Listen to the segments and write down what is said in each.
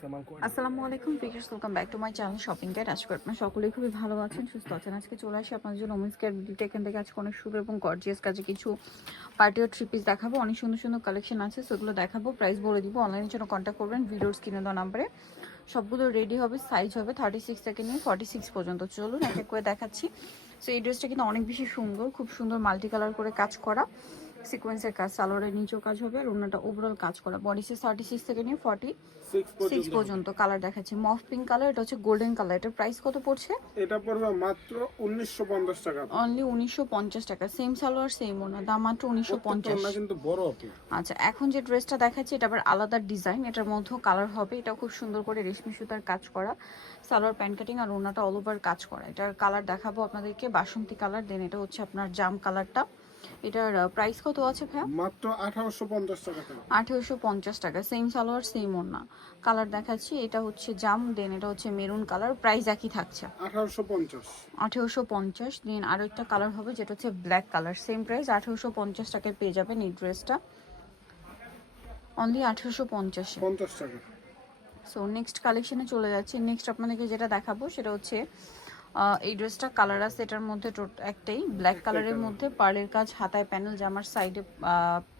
আসসালামু আলাইকুম viewers, welcome back to my channel shopping guide. আজকে আপনারা সকলেই খুবই ভালো আছেন, সুস্থ আছেন। আজকে চলে আসি আপনাদের জন্য ওমেন্স কেয়ার বিউটিটা। এখান থেকে আজকে অনেক সুন্দর এবং গর্জিয়াস কাজে কিছু পার্টি ও থ্রি পিস দেখাবো। অনেক সুন্দর সুন্দর কালেকশন আছে, সেগুলো দেখাবো। প্রাইস বলে দিব, অনলাইনের জন্য কন্ট্যাক্ট করবেন ভিডিওর স্ক্রিনে দেওয়া নাম্বারে। সবগুলো রেডি হবে, সাইজ হবে 36 থেকে নিয়ে 46 পর্যন্ত। চলুন এক এক করে দেখাচ্ছি। সো এই ড্রেসটা কিন্তু অনেক বেশি সুন্দর, খুব সুন্দর মাল্টি কালার করে কাজ করা, সিকোয়েন্সের কাজ, সালোয়ারের নিচেও কাজ হবে আর ওনাটা ওভারঅল কাজ করা। বডি সাইজ 36 থেকে নিয়ে 46 পর্যন্ত। কালার দেখাচ্ছি মফ পিঙ্ক কালার, এটা হচ্ছে গোল্ডেন কালার। এটার প্রাইস কত পড়ছে? এটা পড়বে মাত্র 1950 টাকা। অনলি 1950 টাকা। সেম সালোয়ার সেম ওনা, দাম মাত্র 1950। না কিন্তু বড় আপু। আচ্ছা, এখন যে ড্রেসটা দেখাচ্ছি এটা আবার আলাদা ডিজাইন, এটার মধ্যেও কালার হবে। এটা খুব সুন্দর করে রেশমি সুতার কাজ করা, সালোয়ার প্যান্ট কাটিং আর ওনাটা অল ওভার কাজ করা। এটার কালার দেখাবো আপনাদেরকে, বাসন্তী কালার। দেন এটা হচ্ছে আপনার জাম কালারটা। এটার প্রাইস কত আছে ভাইয়া? মাত্র 1850 টাকা। 1850 টাকা। সেম সালোয়ার সেম ওড়না। কালার দেখাচ্ছি, এটা হচ্ছে জাম, দেন এটা হচ্ছে মেরুন কালার। প্রাইস একই থাকছে 1850। 1850। দেন আরো একটা কালার হবে যেটা হচ্ছে ব্ল্যাক কালার, সেম প্রাইস 1850 টাকায় পেয়ে যাবেন এই ড্রেসটা, অনলি 1850 50 টাকা। সো নেক্সট কালেকশনে চলে যাচ্ছি। নেক্সট আপনাদেরকে যেটা দেখাবো সেটা হচ্ছে এই ড্রেসটা কালার আছে এটার মধ্যে একটাই, ব্ল্যাক কালারের মধ্যে পার্লের কাজ, হাতায় প্যানেল, জামার সাইডে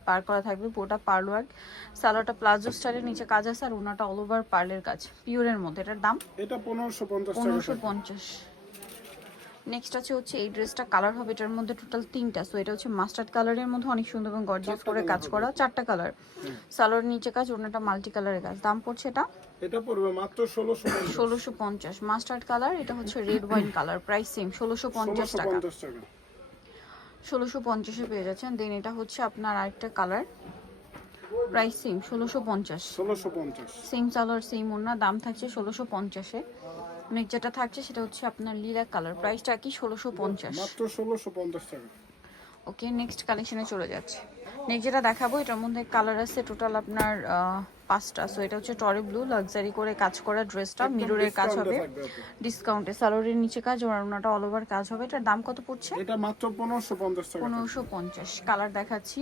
পার করা থাকবে পুরোটা পার্ল ওয়ার্ক। সালোয়ারটা প্লাজো স্টাইলের, নিচে কাজ আছে আর ওনাটা অল ওভার পার্লের কাজ, পিওরের মধ্যে। এটার দাম এটা 1550 টাকা। 1550। নেক্সট আছে হচ্ছে এই ড্রেসটা কালার হবে এটার মধ্যে টোটাল 3টা। সো এটা হচ্ছে মাস্টার্ড কালারের মধ্যে অনেক সুন্দর এবং গর্জিয়াস করে কাজ করা, 4টা কালার। সালোয়ার নিচে কাজ, ওনাটা মাল্টি কালারের কাজ। দাম পড়ছে এটা পড়বে মাত্র 1650। মাস্টার্ড কালার, এটা হচ্ছে red wine colour. Price same 1650 টাকা। 1650 পেয়ে যাচ্ছেন। দেন এটা হচ্ছে আপনার আরেকটা colour, price same 1650। Same salwar same ওড়না, দাম থাকছে 1650-এ। নেক্সট যেটা থাকছে সেটা হচ্ছে আপনার লিলাক কালার, প্রাইসটা কি 1650, মাত্র 1650 টাকা। ওকে, নেক্সট কালেকশনে চলে যাচ্ছে। নেক্সট যেটা দেখাবো এটার মধ্যে কালার আছে টোটাল আপনার 5টা। সো এটা হচ্ছে টরি ব্লু, লাক্সারি করে কাজ করা ড্রেসটা, মিররের কাজ হবে ডিসকাউন্টে। সালোয়ারের নিচে কাজ, ওনাটা অল ওভার কাজ হবে। এটার দাম কত পড়ছে? এটা মাত্র 1550 টাকা। 1550। কালার দেখাচ্ছি,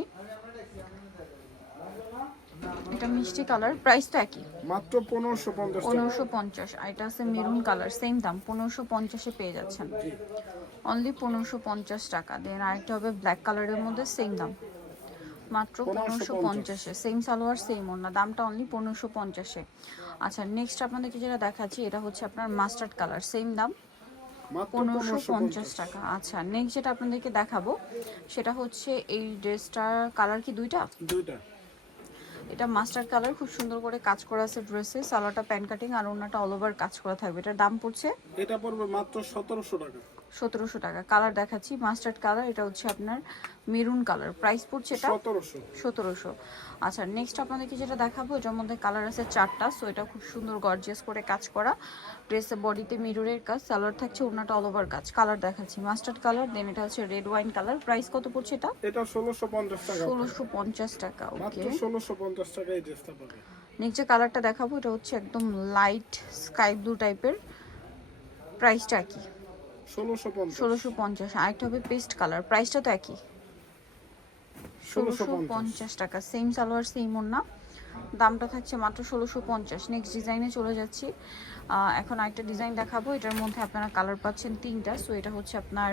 এটা মিষ্টি কালার, প্রাইসটা একই মাত্র 1550 টাকা। 1550। আর এটা আছে মেরুন কালার, সেম দাম 1550-এ পেয়ে যাচ্ছেন, অনলি 1550 টাকা। দেন আরেকটা হবে ব্ল্যাক কালারের মধ্যে, সেম দাম মাত্র 1550-এ। সেম সালোয়ার সেম ওড়না, দামটা অনলি 1550-এ। আচ্ছা, নেক্সট আপনাদেরকে যেটা দেখাচ্ছি এটা হচ্ছে আপনার মাস্টার্ড কালার, সেম দাম 1550 টাকা। আচ্ছা, নেক্সট যেটা আপনাদেরকে দেখাবো সেটা হচ্ছে এই ড্রেসটার কালার কি দুইটা? এটা মাস্টার্ড কালার, খুব সুন্দর করে কাজ করা আছে ড্রেসে, সালোয়ারটা প্যান্ট কাটিং আর ওনাটা অল ওভার কাজ করা থাকবে। এটার দাম পড়ছে? এটা পড়বে মাত্র 1700 টাকা। 1700 টাকা। কালার দেখাচ্ছি মাস্টার্ড কালার, এটা হচ্ছে আপনার মেরুন কালার। প্রাইস পড়ছে এটা 1700। আচ্ছা, নেক্সট আপনাদেরকে যেটা দেখাবো এটার মধ্যে কালার আছে 4টা। সো এটা খুব সুন্দর গর্জিয়াস করে কাজ করা ড্রেসের, বডিতে মিররের কাজ, সালোয়ার থাকছে, ওনাটা অল ওভার কাজ। কালার দেখাচ্ছি মাস্টার্ড কালার, দেন এটা হচ্ছে রেড ওয়াইন কালার। প্রাইস কত পড়ছে এটা? এটা 1650 টাকা। 1650 টাকা, মাত্র ওকে। 1650 টাকা এই ড্রেসটা পাবে। নেক্সট যে কালারটা দেখাবো এটা হচ্ছে একদম লাইট স্কাই ব্লু টাইপের, প্রাইসটা কি? 1650। আরেকটা হবে পেস্ট কালার, প্রাইসটা তো একই 1650 টাকা। সেম সালোয়ার সেম ওড়না, দামটা থাকছে মাত্র 1650। নেক্সট ডিজাইনে চলে যাচ্ছি। এখন আরেকটা ডিজাইন দেখাবো, এটার মধ্যে আপনারা কালার পাচ্ছেন 3টা। সো এটা হচ্ছে আপনার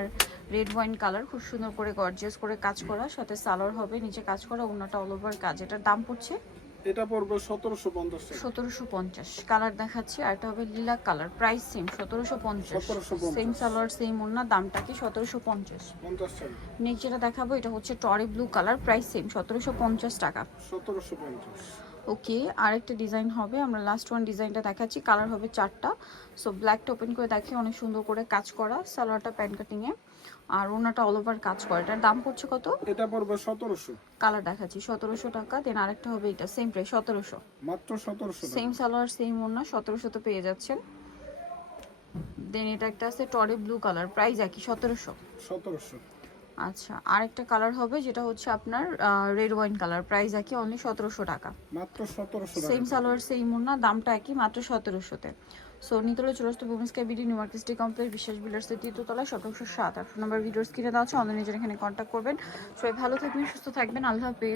রেড ওয়াইন কালার, খুব সুন্দর করে গর্জিয়াস করে কাজ করা, সাথে সালোয়ার হবে, নিচে কাজ করা, ওড়নাটা অল ওভার কাজ। এটার দাম পড়ছে? এটা পড়বে 1750 টাকা। 1750। কালার দেখাচ্ছি, আর এটা হবে lilac colour, price same 1750। Same salwar same ওড়না, দামটা কি 1750 টাকা। নেক্সট যেটা দেখাবো এটা হচ্ছে টরি ব্লু কালার, প্রাইস সেম 1750 টাকা। 1750। ওকে, আরেকটা ডিজাইন হবে, আমরা লাস্ট ওয়ান ডিজাইনটা দেখাচ্ছি। কালার হবে 4টা। সো ব্ল্যাকটা ওপেন করে দেখে অনেক সুন্দর করে কাজ করা, সালোয়ারটা প্যান্ট কাটিংয়ে আর ওনাটা অল ওভার কাজ করা। এটার দাম পড়ছে কত? এটা পড়বে 1700। কালার দেখাচ্ছি 1700 টাকা। দেন আরেকটা হবে এটা সেম প্রাইস 1700, মাত্র 1700। সেম সালোয়ার সেম ওড়না, 1700 তে পেয়ে যাচ্ছেন। দেন এটা একটা আছে টরি ব্লু কালার, প্রাইস একই 1700। আচ্ছা, আরেকটা কালার হবে যেটা হচ্ছে আপনার রেড ওয়াইন কালার, প্রাইস একই অনলি 1700 টাকা। মাত্র 1700 টাকা। সেম সালোয়ার সেম ওড়না, দামটা একই মাত্র 1700-তে। সো নিতলে চলে আসতে বুমেন্স কে BD New Market City Complex, Biswas বিল্ডার্সের 3য় তলায়, 1707। 8 নম্বর ভিডিওর স্ক্রিনে দেওয়া আছে, অনলাইনে যারা এখানে কন্ট্যাক্ট করবেন। সবাই ভালো থাকবেন, সুস্থ থাকবেন, আল্লাহ হাফেজ।